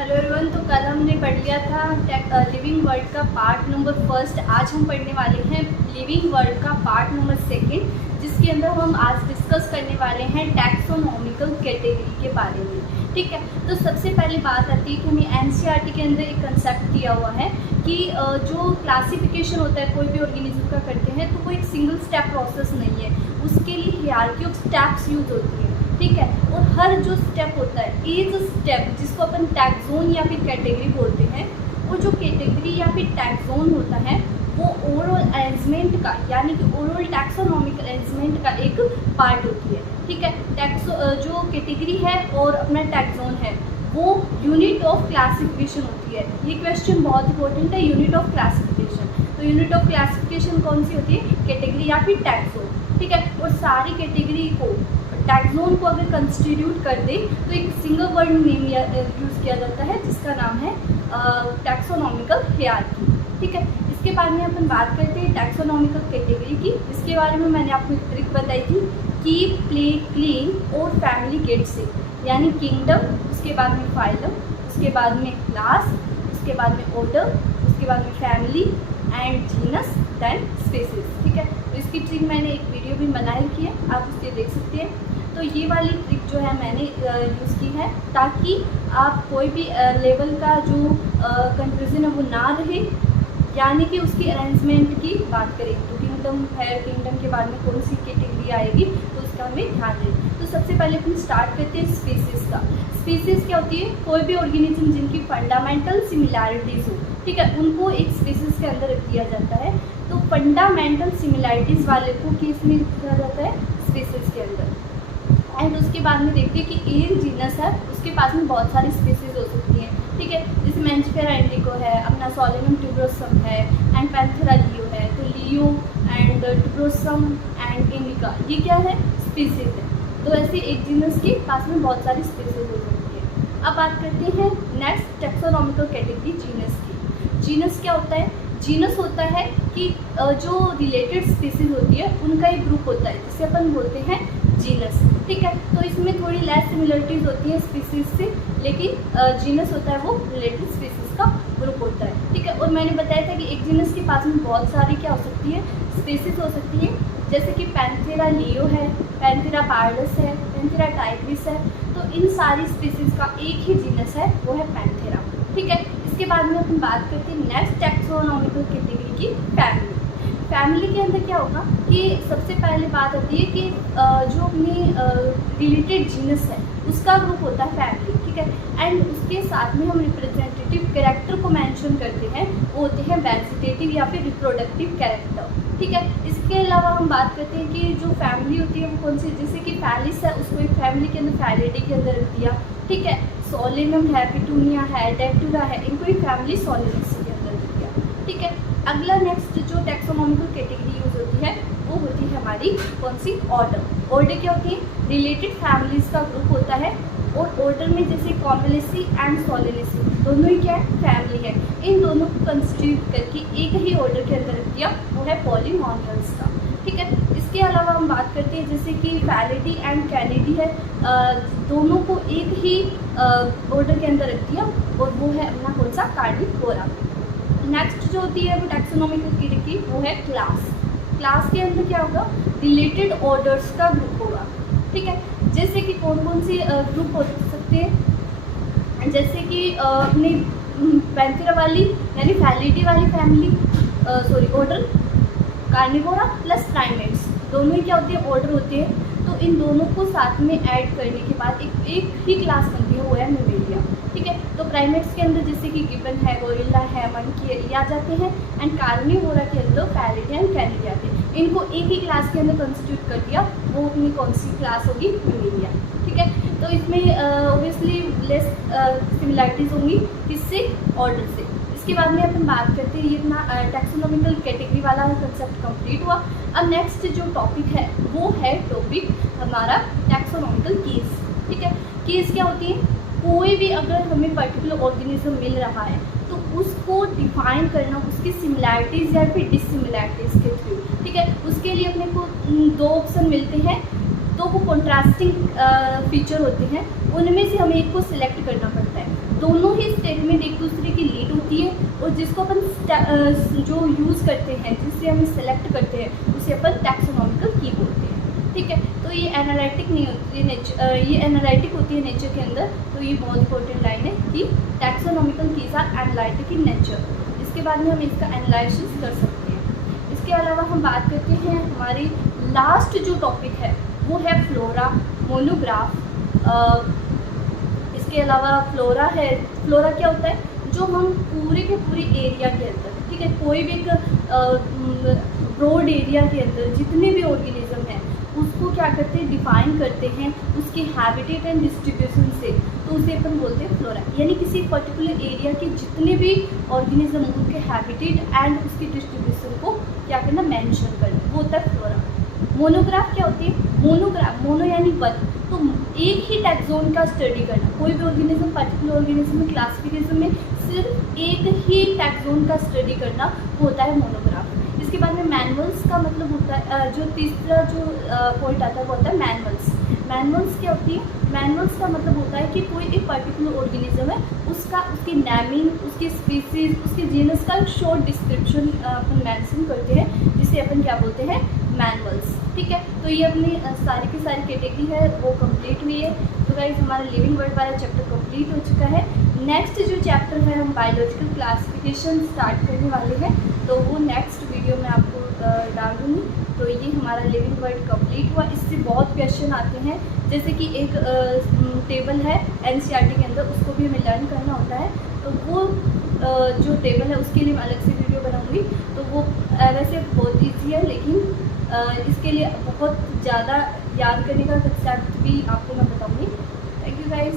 Hello everyone. तो कल हमने पढ़ लिया था लिविंग वर्ड का पार्ट नंबर फर्स्ट। आज हम पढ़ने वाले हैं लिविंग वर्ड का पार्ट नंबर सेकंड, जिसके अंदर हम आज डिस्कस करने वाले हैं टैक्सोनॉमिकल कैटेगरी के बारे में। ठीक है, तो सबसे पहले बात आती है कि हमें एनसीईआरटी के अंदर एक कंसेप्ट दिया हुआ है कि जो क्लासिफिकेशन होता है कोई भी ऑर्गेनिज्म का करते हैं तो वो एक सिंगल स्टेप प्रोसेस नहीं है, उसके लिए हायरार्की ऑफ स्टेप्स यूज होती है। ठीक है, और हर जो स्टेप होता है ईच स्टेप, जिसको अपन टैक्सोन या फिर कैटेगरी बोलते हैं, वो जो कैटेगरी या फिर टैक्सोन होता है वो ओवरऑल अरेंजमेंट का, यानी कि ओवरऑल टैक्सोनॉमिकल अरेंजमेंट का एक पार्ट होती है। ठीक है, जो कैटेगरी है और अपना टैक्सोन है वो यूनिट ऑफ क्लासिफिकेशन होती है। ये क्वेश्चन बहुत इंपॉर्टेंट है, यूनिट ऑफ क्लासिफिकेशन। तो यूनिट ऑफ क्लासिफिकेशन कौन सी होती है? कैटेगरी या फिर टैक्सोन। ठीक है, और सारी कैटेगरी को टैक्सोन को अगर कंस्टिट्यूट कर दे तो एक सिंगल वर्ड नेम यूज़ किया जाता है जिसका नाम है टैक्सोनॉमिकल हायरार्की। ठीक है, इसके बाद में अपन बात करते हैं टैक्सोनॉमिकल कैटेगरी की। इसके बारे में मैंने आपको एक ट्रिक बताई थी, कीप, प्ले, क्लीन और फैमिली गेट से, यानी किंगडम, उसके बाद में फाइलम, उसके बाद में क्लास, उसके बाद में ऑर्डर, उसके बाद में family and genus, then species. ठीक है, तो इसकी ट्रिक मैंने एक वीडियो भी बना रखी है, आप उसे देख सकते हैं। तो ये वाली ट्रिक जो है मैंने यूज़ की है ताकि आप कोई भी लेवल का जो कंफ्यूजन है वो ना रहे, यानी कि उसकी अरेंजमेंट की बात करें तो किंगडम है, किंगडम के बाद में कौन सी कैटेगरी आएगी तो उसका हमें ध्यान दें। तो सबसे पहले अपन स्टार्ट करते हैं स्पीसीज़ का। स्पीसीज़ क्या होती है? कोई भी ऑर्गेनिज्म जिनकी फंडामेंटल सिमिलैरिटीज़ हो, ठीक है, उनको एक स्पीसीज़ के अंदर रख दिया जाता है। तो फंडामेंटल सिमिलैरिटीज़ वाले को किस में रखा जाता है? स्पीसीज़ के अंदर। एंड उसके बाद में देखते हैं कि एक जीनस है, उसके पास में बहुत सारी स्पीसीज हो सकती हैं। ठीक है, जैसे मैंजिफेरा इंडिको है, अपना सोलेनम ट्यूबरोसम है, एंड पैंथेरा लियो है। तो लियो एंड ट्यूबरोसम एंड इंडिका ये क्या है? स्पीसीज है। तो ऐसे एक जीनस के पास में बहुत सारी स्पीसीज हो सकती है। अब बात करते हैं नेक्स्ट टैक्सोनॉमिकल कैटेगरी जीनस की। जीनस क्या होता है? जीनस होता है कि जो रिलेटेड स्पीसीज होती है उनका एक ग्रुप होता है, जिसे अपन बोलते हैं जीनस। ठीक है, तो इसमें थोड़ी लेस सिमिलरिटीज़ होती है स्पीसीज से, लेकिन जीनस होता है वो रिलेटेड स्पीसीज का ग्रुप होता है। ठीक है, और मैंने बताया था कि एक जीनस के पास में बहुत सारी क्या हो सकती है? स्पीसीज हो सकती है, जैसे कि पैंथेरा लियो है, पैंथेरा पार्डस है, पैंथेरा टाइग्रिस है। तो इन सारी स्पीसीज का एक ही जीनस है, वो है पैंथेरा। ठीक है, इसके बाद में अपन बात करते हैं नेक्स्ट टैक्सोनॉमिकल कैटेगरी की, फैमिली। फैमिली के अंदर क्या होगा कि सबसे पहले बात आती है कि जो अपनी रिलेटेड जीनस है उसका ग्रुप होता है फैमिली। ठीक है, एंड उसके साथ में हम रिप्रेजेंटेटिव कैरेक्टर को मेंशन करते हैं, वो होते हैं वेजिटेटिव या फिर रिप्रोडक्टिव कैरेक्टर। ठीक है, इसके अलावा हम बात करते हैं कि जो फैमिली होती है वो कौन सी, जैसे कि फैलिस है, उसको एक फैमिली के अंदर फैलिडी के अंदर रख दिया। ठीक है, सोलेनम है, पिटूनिया है, डेक्टुरा है, इनको एक फैमिली सोलेनस के अंदर रख दिया। ठीक है, अगला नेक्स्ट जो टैक्सोनॉमिकल कैटेगरी यूज होती है वो होती है हमारी कौन सी? ऑर्डर। ऑर्डर क्या होती है? रिलेटेड फैमिलीज का ग्रुप होता है, और ऑर्डर में जैसे कॉम्बेलेसी एंड सोलेनेसी दोनों ही क्या है? फैमिली है। इन दोनों को कंस्टिट्यूट करके एक ही ऑर्डर के अंदर रख दिया, वो है पॉलीमॉर्फल्स का। ठीक है, इसके अलावा हम बात करते हैं जैसे कि फैलिडी एंड कैनिडी है, दोनों को एक ही ऑर्डर के अंदर रख दिया, और वो है अपना कौन सा? कार्निवोरा। नेक्स्ट जो होती है वो टैक्सोनॉमिकल कैटेगरी, वो है क्लास। क्लास के अंदर क्या होगा? रिलेटेड ऑर्डर्स का ग्रुप होगा। ठीक है, जैसे कि कौन कौन से ग्रुप हो सकते हैं? जैसे कि अपने पैंथेरा वाली यानी फैलिडी वाली family, order Carnivora plus primates, दोनों ही क्या होती है? ऑर्डर होते हैं। तो इन दोनों को साथ में ऐड करने के बाद एक ही क्लास बनती है, वो है मेमेलिया। ठीक है, तो प्राइमेट्स के अंदर जैसे कि गिबन है, गोरिल्ला है, मंकी ये आ जाते हैं, एंड कार्निवोरा के अंदर फैलिडी एंड कैनिडी आते हैं। इनको एक ही क्लास के अंदर कंस्टिट्यूट कर दिया, वो अपनी कौन सी क्लास होगी? मेमेलिया। ठीक है, तो इसमें ऑब्वियसली लेस सिमिलैरिटीज़ होंगी, किससे? ऑर्डर से। इसके बाद में अपन बात करते हैं, ये अपना टैक्सोनॉमिकल कैटेगरी वाला कंसेप्ट कंप्लीट हुआ। अब नेक्स्ट जो टॉपिक है वो है टॉपिक हमारा टैक्सोनॉमिकल कीज। ठीक है, कीज क्या होती है? कोई भी अगर हमें पर्टिकुलर ऑर्गेनिज्म मिल रहा है तो उसको डिफाइन करना उसकी सिमिलैरिटीज़ या फिर डिससिमिलैरिटीज़ के थ्रू। ठीक है, उसके लिए अपने को दो ऑप्शन मिलते हैं, तो वो कॉन्ट्रास्टिंग फीचर होते हैं, उनमें से हमें एक को सिलेक्ट करना पड़ता है। दोनों ही स्टेटमेंट एक दूसरे की लीड होती है और जिसको अपन जो यूज़ करते हैं, जिससे हम सेलेक्ट करते हैं, उसे अपन टैक्सोनॉमिकल की बोलते हैं। ठीक है, तो ये एनालिटिक नहीं होती है ये एनालिटिक होती है नेचर के अंदर। तो ये बहुत इंपॉर्टेंट लाइन है कि taxonomical keys are analytic in nature. इसके बाद में हम इसका एनालिसिस कर सकते हैं। इसके अलावा हम बात करते हैं, हमारी लास्ट जो टॉपिक है वो है फ्लोरा, मोनोग्राफ। इसके अलावा फ्लोरा है। फ्लोरा क्या होता है? जो हम पूरे के पूरे एरिया के अंदर, ठीक है, कोई भी एक ब्रॉड एरिया के अंदर जितने भी ऑर्गेनिज्म हैं उसको क्या करते हैं, डिफाइन करते हैं उसके हैबिटेट एंड डिस्ट्रीब्यूशन से, तो उसे अपन बोलते हैं फ्लोरा। यानी किसी पर्टिकुलर एरिया के जितने भी ऑर्गेनिज्म उनके हैबिटेट एंड उसकी डिस्ट्रीब्यूशन को क्या करना, मेंशन करना, वो होता है फ्लोरा। मोनोग्राफ क्या होती है? मोनोग्राफ, मोनो यानी वन, तो एक ही टैक्सोन का स्टडी करना। कोई भी ऑर्गेनिज्म, पर्टिकुलर ऑर्गेनिज्म में, क्लासिफिकेशन में सिर्फ एक ही टैक्सोन का स्टडी करना वो होता है मोनोग्राफ। इसके बाद में मैनुअल्स का मतलब होता है, जो तीसरा जो पॉइंट आता है वो होता है मैनुअल्स। मैनुअल्स क्या होती है? मैनुअल्स का मतलब होता है कि कोई एक पर्टिकुलर ऑर्गेनिज्म है, उसकी नेमिंग, उसकी स्पीसीज, उसके जीनस का शॉर्ट डिस्क्रिप्शन अपन मेंशन करते हैं, जिसे अपन क्या बोलते हैं, मैनुअल्स। ठीक है, तो ये अपनी सारी की सारी कैटेगरी है वो कंप्लीट हुई है। तो गाइस हमारा लिविंग वर्ल्ड वाला चैप्टर कंप्लीट हो चुका है। नेक्स्ट जो चैप्टर है हम बायोलॉजिकल क्लासिफिकेशन स्टार्ट करने वाले हैं, तो वो नेक्स्ट वीडियो में आपको डाल दूँगी। तो ये हमारा लिविंग वर्ल्ड कंप्लीट हुआ। इससे बहुत क्वेश्चन आते हैं, जैसे कि एक टेबल है एनसीईआरटी के अंदर, उसको भी हमें लर्न करना होता है, तो वो जो टेबल है उसके लिए मैं अलग से वीडियो बनाऊँगी। तो वो वैसे बहुत ईजी है, लेकिन इसके लिए बहुत ज़्यादा याद करने का कंसेप्ट भी आपको मैं बताऊँगी। Thank you guys.